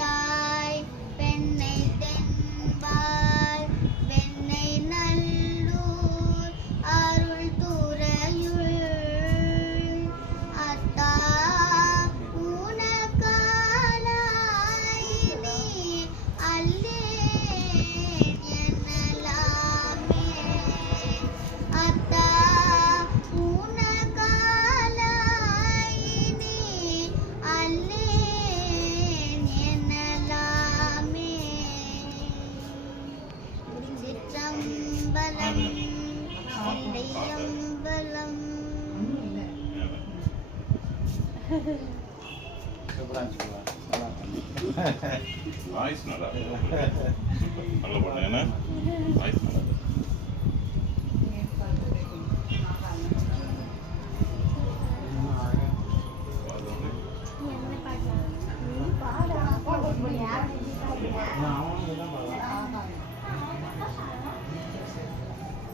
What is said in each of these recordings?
தாய் பெண்ணை தென்பால் வெண்ணை நல்லூர் அருள் துறையுள் அத்தா உனக்காலாயினி அல்லேன் எனலாமே அத்தா உனக்காலாயினி அல்லேன் எனலாமே சிற்றம்பலம் தில்லையம்பலம் வாய்ஸ் நல்லா சூப்பர் நல்ல பண்ண ஏன்னா வாய்ஸ் நல்லா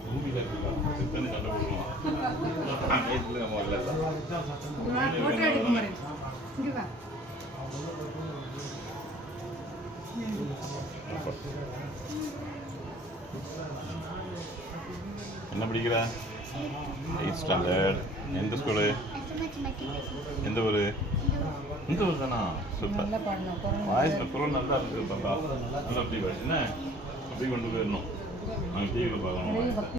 மூவில இருக்கா சித்தனை நல்ல போடுவான் வயசுல நம்ம இல்ல என்ன படிக்கிற 8th ஸ்டாண்டர்ட் எந்த ஸ்கூலு எந்த ஊரு இந்த ஊர் தானா சூப்பர் வாய்ஸ் குரல் நல்லா இருக்கு பாப்பா நல்லா அப்படி என்ன அப்படி கொண்டு போயிடணும் நாங்கள் டிவியில் பார்க்கணும்